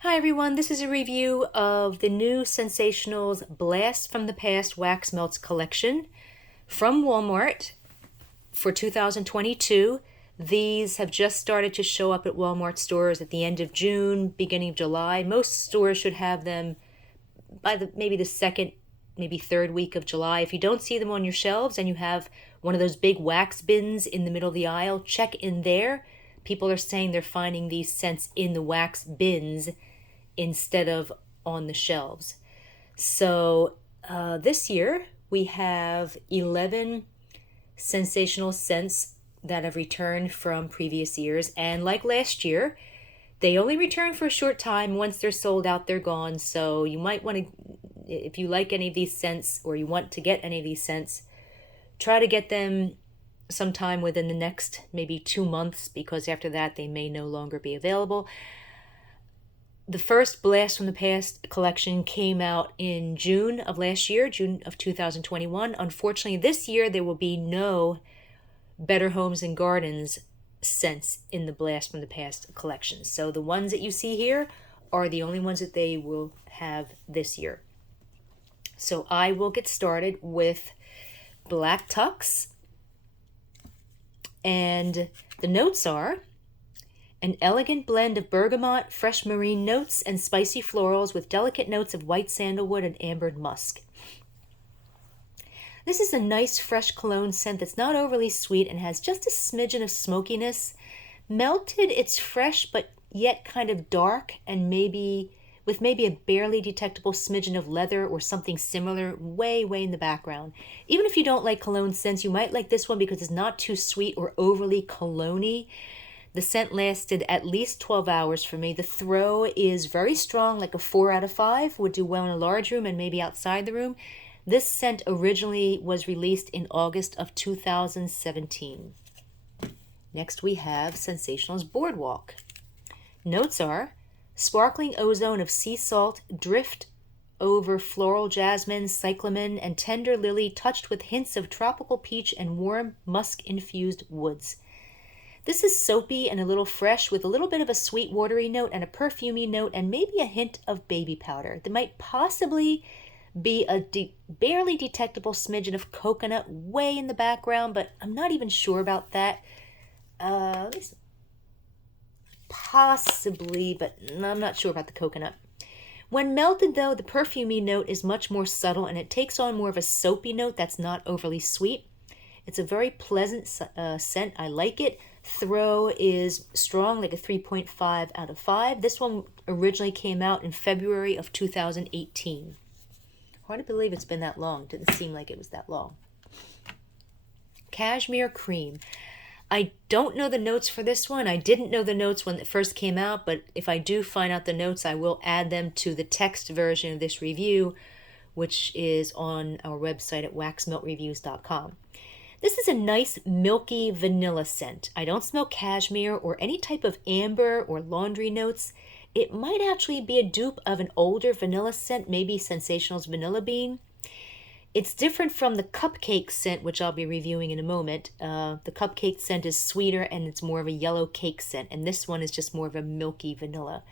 Hi everyone, this is a review of the new ScentSationals Blast from the Past Wax Melts collection from Walmart for 2022. These have just started to show up at Walmart stores at the end of June, beginning of July. Most stores should have them by maybe the second, maybe third week of July. If you don't see them on your shelves and you have one of those big wax bins in the middle of the aisle, check in there. People are saying they're finding these scents in the wax bins instead of on the shelves. So this year we have 11 sensational scents that have returned from previous years. And like last year, they only return for a short time. Once they're sold out, they're gone. So you might want to, if you like any of these scents or you want to get any of these scents, try to get them sometime within the next maybe 2 months, because after that they may no longer be available. The first Blast from the Past collection came out in June of last year, June of 2021. Unfortunately, this year there will be no Better Homes and Gardens scents in the Blast from the Past collection. So the ones that you see here are the only ones that they will have this year. So I will get started with Black Tux. And the notes are an elegant blend of bergamot, fresh marine notes, and spicy florals with delicate notes of white sandalwood and ambered musk. This is a nice fresh cologne scent that's not overly sweet and has just a smidgen of smokiness. Melted, it's fresh but yet kind of dark and maybe a barely detectable smidgen of leather or something similar way in the background. Even if you don't like cologne scents, you might like this one because it's not too sweet or overly cologne-y. The scent lasted at least 12 hours for me. The throw is very strong, like a 4 out of 5. Would do well in a large room and maybe outside the room. This scent originally was released in August of 2017. Next we have ScentSationals Boardwalk. Notes are sparkling ozone of sea salt, drift over floral jasmine, cyclamen, and tender lily touched with hints of tropical peach and warm musk-infused woods. This is soapy and a little fresh with a little bit of a sweet watery note and a perfumey note and maybe a hint of baby powder. There might possibly be a barely detectable smidgen of coconut way in the background, but I'm not even sure about that. Possibly, but I'm not sure about the coconut. When melted, though, the perfumey note is much more subtle and it takes on more of a soapy note that's not overly sweet. It's a very pleasant scent. I like it. Throw is strong, like a 3.5 out of 5. This one originally came out in February of 2018. Hard to believe it's been that long. Didn't seem like it was that long. Cashmere Cream. I don't know the notes for this one. I didn't know the notes when it first came out, but if I do find out the notes, I will add them to the text version of this review, which is on our website at waxmeltreviews.com. This is a nice milky vanilla scent. I don't smell cashmere or any type of amber or laundry notes. It might actually be a dupe of an older vanilla scent, maybe ScentSationals Vanilla Bean. It's different from the Cupcake scent, which I'll be reviewing in a moment. The Cupcake scent is sweeter and it's more of a yellow cake scent, and this one is just more of a milky vanilla.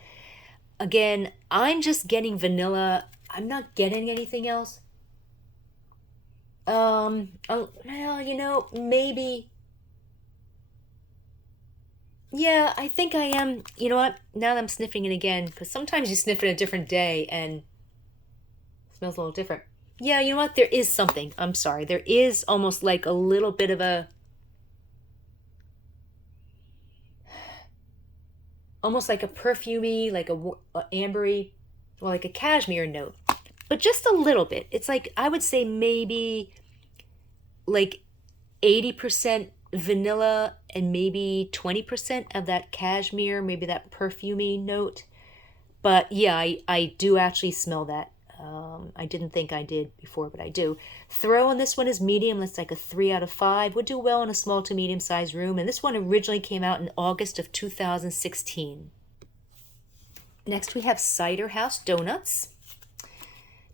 Again, I'm just getting vanilla. I'm not getting anything else. Well, maybe. Yeah, I think I am. You know what? Now that I'm sniffing it again, because sometimes you sniff it a different day and it smells a little different. Yeah, you know what? There is something. I'm sorry. There is almost like a little bit of almost like a perfumey, like a ambery, or like a cashmere note. But just a little bit. It's like, I would say maybe like 80% vanilla and maybe 20% of that cashmere, maybe that perfumey note. But yeah, I do actually smell that. I didn't think I did before, but I do. Throw on this one is medium. That's like a 3 out of 5. Would do well in a small to medium sized room. And this one originally came out in August of 2016. Next we have Cider House Donuts.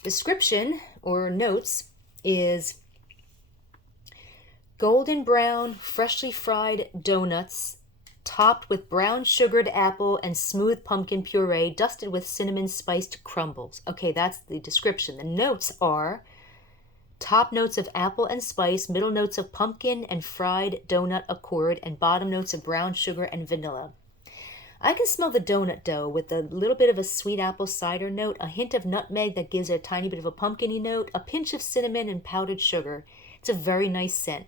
Description or notes is golden brown, freshly fried donuts topped with brown sugared apple and smooth pumpkin puree, dusted with cinnamon spiced crumbles. Okay, that's the description. The notes are top notes of apple and spice, middle notes of pumpkin and fried donut accord, and bottom notes of brown sugar and vanilla. I can smell the donut dough with a little bit of a sweet apple cider note, a hint of nutmeg that gives it a tiny bit of a pumpkin-y note, a pinch of cinnamon and powdered sugar. It's a very nice scent.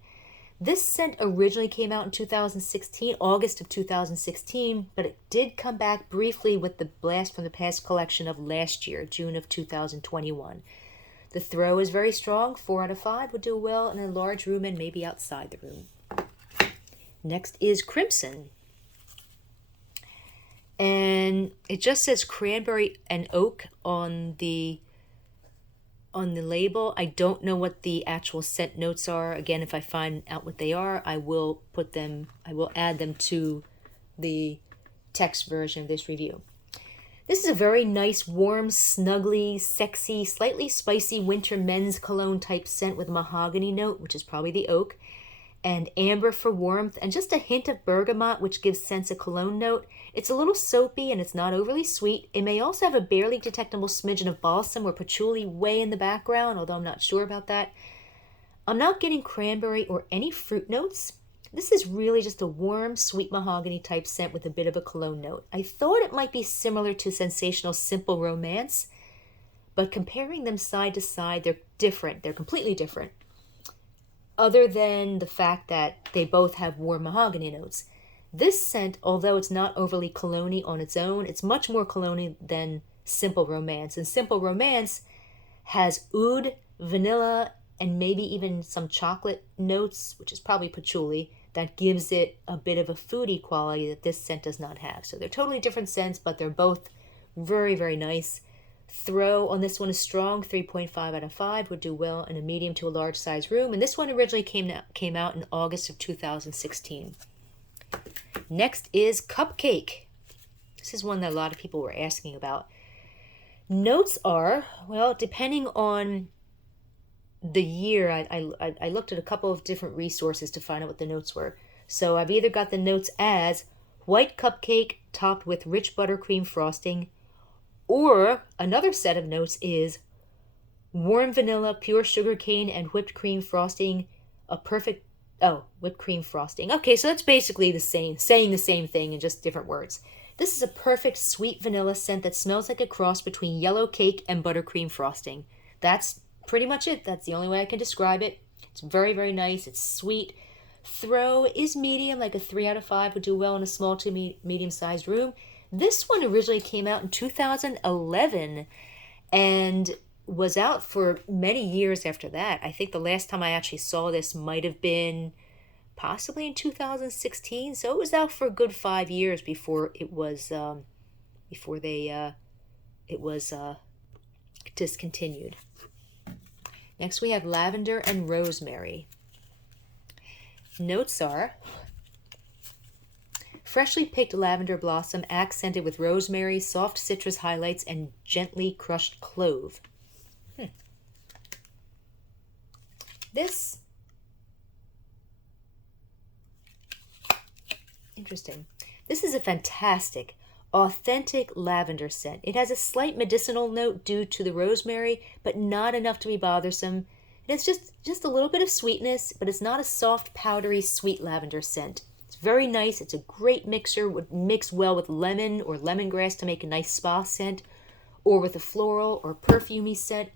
This scent originally came out in 2016, August of 2016, but it did come back briefly with the Blast from the Past collection of last year, June of 2021. The throw is very strong, 4 out of 5 would do well in a large room and maybe outside the room. Next is Crimson. And it just says cranberry and oak on the label. I don't know what the actual scent notes are. Again, if I find out what they are, I will add them to the text version of this review. This is a very nice, warm, snuggly, sexy, slightly spicy winter men's cologne type scent with a mahogany note, which is probably the oak, and amber for warmth, and just a hint of bergamot, which gives scents a cologne note. It's a little soapy and it's not overly sweet. It may also have a barely detectable smidgen of balsam or patchouli way in the background, although I'm not sure about that. I'm not getting cranberry or any fruit notes. This is really just a warm, sweet mahogany type scent with a bit of a cologne note. I thought it might be similar to ScentSationals Simple Romance, but comparing them side to side, they're different. They're completely different. Other than the fact that they both have warm mahogany notes. This scent, although it's not overly cologne-y on its own, it's much more cologne-y than Simple Romance. And Simple Romance has oud, vanilla, and maybe even some chocolate notes, which is probably patchouli, that gives it a bit of a foodie quality that this scent does not have. So they're totally different scents, but they're both very, very nice. Throw on this one is strong, 3.5 out of 5, would do well in a medium to a large size room. And this one originally came out in August of 2016. Next is Cupcake. This is one that a lot of people were asking about. Notes are, well, depending on the year, I looked at a couple of different resources to find out what the notes were. So I've either got the notes as white cupcake topped with rich buttercream frosting, or another set of notes is warm vanilla, pure sugar cane, and whipped cream frosting, whipped cream frosting. Okay, so that's basically the same, saying the same thing in just different words. This is a perfect sweet vanilla scent that smells like a cross between yellow cake and buttercream frosting. That's pretty much it. That's the only way I can describe it. It's very, very nice. It's sweet. Throw is medium, like a 3 out of 5 would do well in a small to medium-sized room. This one originally came out in 2011 and was out for many years after that. I think the last time I actually saw this might have been possibly in 2016. So it was out for a good 5 years before it was discontinued. Next we have Lavender and Rosemary. Notes are freshly picked lavender blossom accented with rosemary, soft citrus highlights, and gently crushed clove. This, interesting. This is a fantastic, authentic lavender scent. It has a slight medicinal note due to the rosemary, but not enough to be bothersome. It's just a little bit of sweetness, but it's not a soft, powdery, sweet lavender scent. It's very nice. It's a great mixer. Would mix well with lemon or lemongrass to make a nice spa scent, or with a floral or perfumey scent.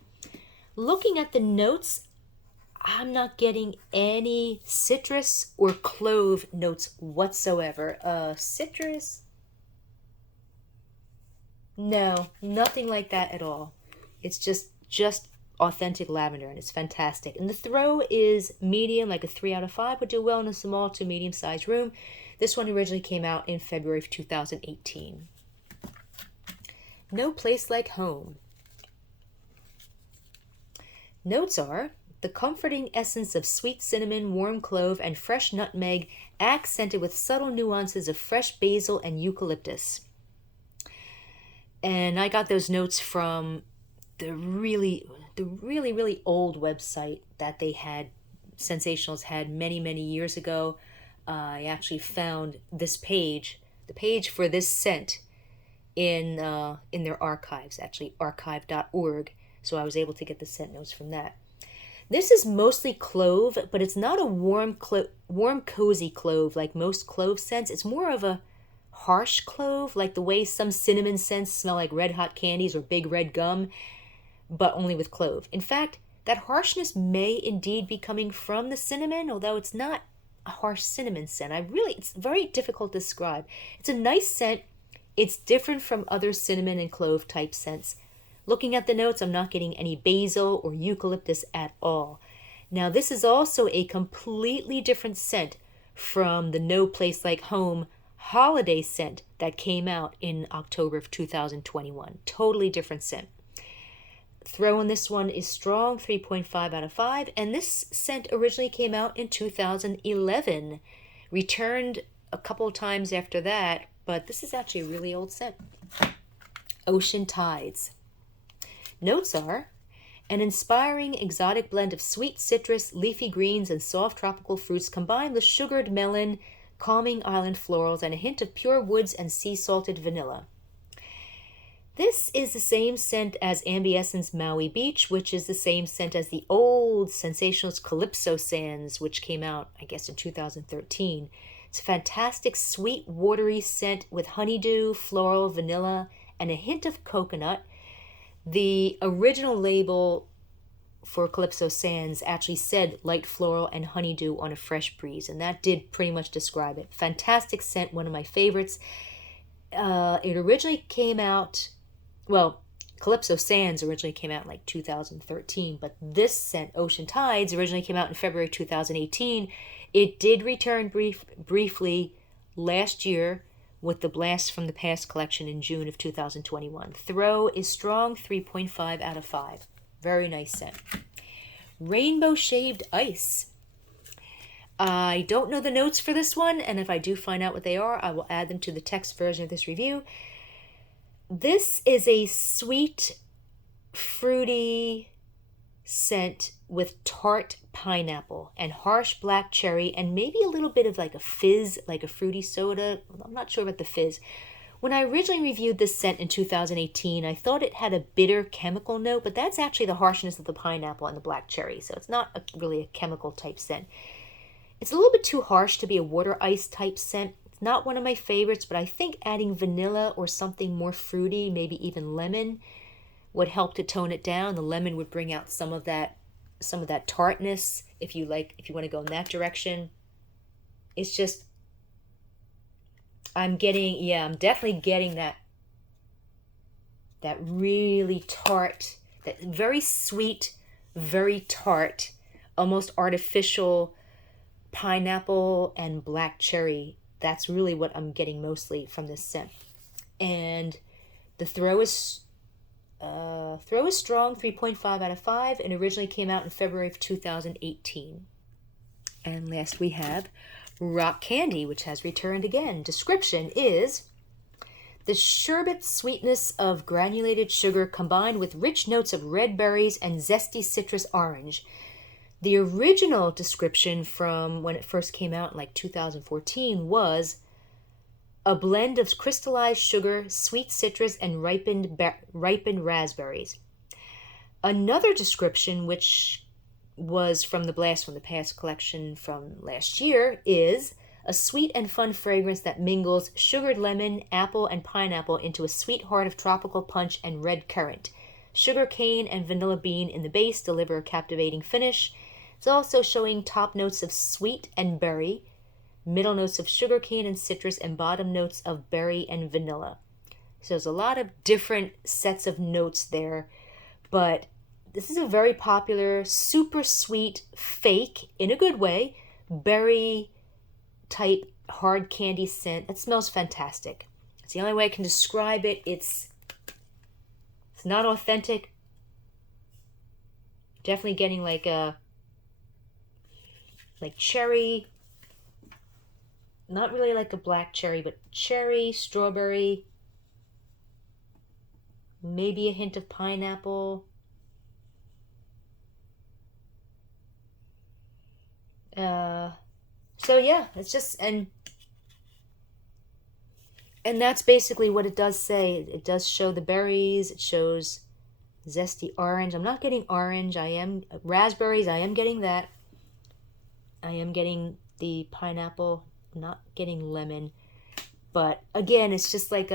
Looking at the notes, I'm not getting any citrus or clove notes whatsoever. Citrus? No, nothing like that at all. It's just authentic lavender, and it's fantastic. And the throw is medium, like a 3 out of 5 would do well in a small to medium sized room. This one originally came out in February of 2018. No Place Like Home. Notes are the comforting essence of sweet cinnamon, warm clove, and fresh nutmeg, accented with subtle nuances of fresh basil and eucalyptus. And I got those notes from the really old website that they had, ScentSationals had many years ago. I actually found this page, the page for this scent, in their archives, actually archive.org. So I was able to get the scent notes from that. This is mostly clove, but it's not a warm, cozy clove like most clove scents. It's more of a harsh clove, like the way some cinnamon scents smell like red hot candies or big red gum, but only with clove. In fact, that harshness may indeed be coming from the cinnamon, although it's not a harsh cinnamon scent. It's very difficult to describe. It's a nice scent. It's different from other cinnamon and clove type scents. Looking at the notes, I'm not getting any basil or eucalyptus at all. Now, this is also a completely different scent from the No Place Like Home holiday scent that came out in October of 2021. Totally different scent. Throw on this one is strong, 3.5 out of 5, and this scent originally came out in 2011. Returned a couple of times after that, but this is actually a really old scent. Ocean Tides. Notes are an inspiring exotic blend of sweet citrus, leafy greens, and soft tropical fruits combined with sugared melon, calming island florals, and a hint of pure woods and sea-salted vanilla. This is the same scent as Ambiescence's Maui Beach, which is the same scent as the old ScentSationals Calypso Sands, which came out, I guess, in 2013. It's a fantastic, sweet, watery scent with honeydew, floral, vanilla, and a hint of coconut. The original label for Calypso Sands actually said light floral and honeydew on a fresh breeze, and that did pretty much describe it. Fantastic scent, one of my favorites. It originally came out, well, Calypso Sands originally came out in like 2013, but this scent, Ocean Tides, originally came out in February 2018. It did return briefly last year with the Blast from the Past collection in June of 2021. Throw is strong, 3.5 out of 5. Very nice scent. Rainbow Shaved Ice. I don't know the notes for this one, and if I do find out what they are, I will add them to the text version of this review. This is a sweet, fruity scent with tart pineapple and harsh black cherry and maybe a little bit of like a fizz, like a fruity soda. I'm not sure about the fizz. When I originally reviewed this scent in 2018, I thought it had a bitter chemical note, but that's actually the harshness of the pineapple and the black cherry, so it's not really a chemical type scent. It's a little bit too harsh to be a water ice type scent. It's not one of my favorites, but I think adding vanilla or something more fruity, maybe even lemon, would help to tone it down. The lemon would bring out some of that tartness if you want to go in that direction. It's just, I'm definitely getting that really tart, that very sweet, very tart, almost artificial pineapple and black cherry. That's really what I'm getting mostly from this scent. And the throw is strong, 3.5 out of 5, and originally came out in February of 2018. And last we have Rock Candy, which has returned again. Description is the sherbet sweetness of granulated sugar combined with rich notes of red berries and zesty citrus orange. The original description from when it first came out in like 2014 was a blend of crystallized sugar, sweet citrus, and ripened raspberries. Another description, which was from the Blast from the Past collection from last year, is a sweet and fun fragrance that mingles sugared lemon, apple, and pineapple into a sweet heart of tropical punch and red currant. Sugar cane and vanilla bean in the base deliver a captivating finish. It's also showing top notes of sweet and berry, middle notes of sugarcane and citrus, and bottom notes of berry and vanilla. So there's a lot of different sets of notes there, but this is a very popular, super sweet, fake, in a good way, berry type hard candy scent. It smells fantastic. It's the only way I can describe it. It's not authentic. Definitely getting like cherry. Not really like a black cherry, but cherry, strawberry, maybe a hint of pineapple. So yeah, it's just, and that's basically what it does say. It does show the berries. It shows zesty orange. I'm not getting orange. I am raspberries. I am getting that. I am getting the pineapple. I'm not getting lemon. But again, it's just like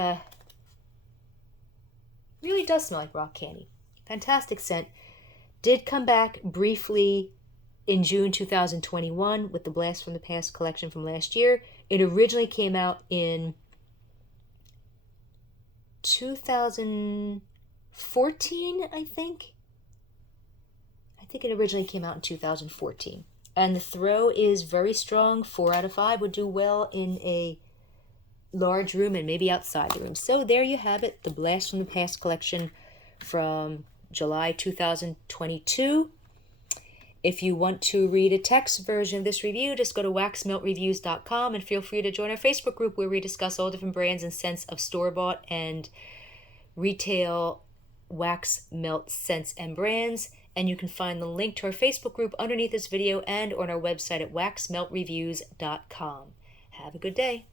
really does smell like rock candy. Fantastic scent. Did come back briefly in June 2021 with the Blast from the Past collection from last year. It originally came out in 2014, I think. I think it originally came out in 2014. And the throw is very strong. 4 out of 5 would do well in a large room and maybe outside the room. So there you have it, the Blast from the Past collection from July 2022. If you want to read a text version of this review, just go to waxmeltreviews.com and feel free to join our Facebook group where we discuss all different brands and scents of store-bought and retail wax melt scents and brands. And you can find the link to our Facebook group underneath this video and on our website at waxmeltreviews.com. Have a good day.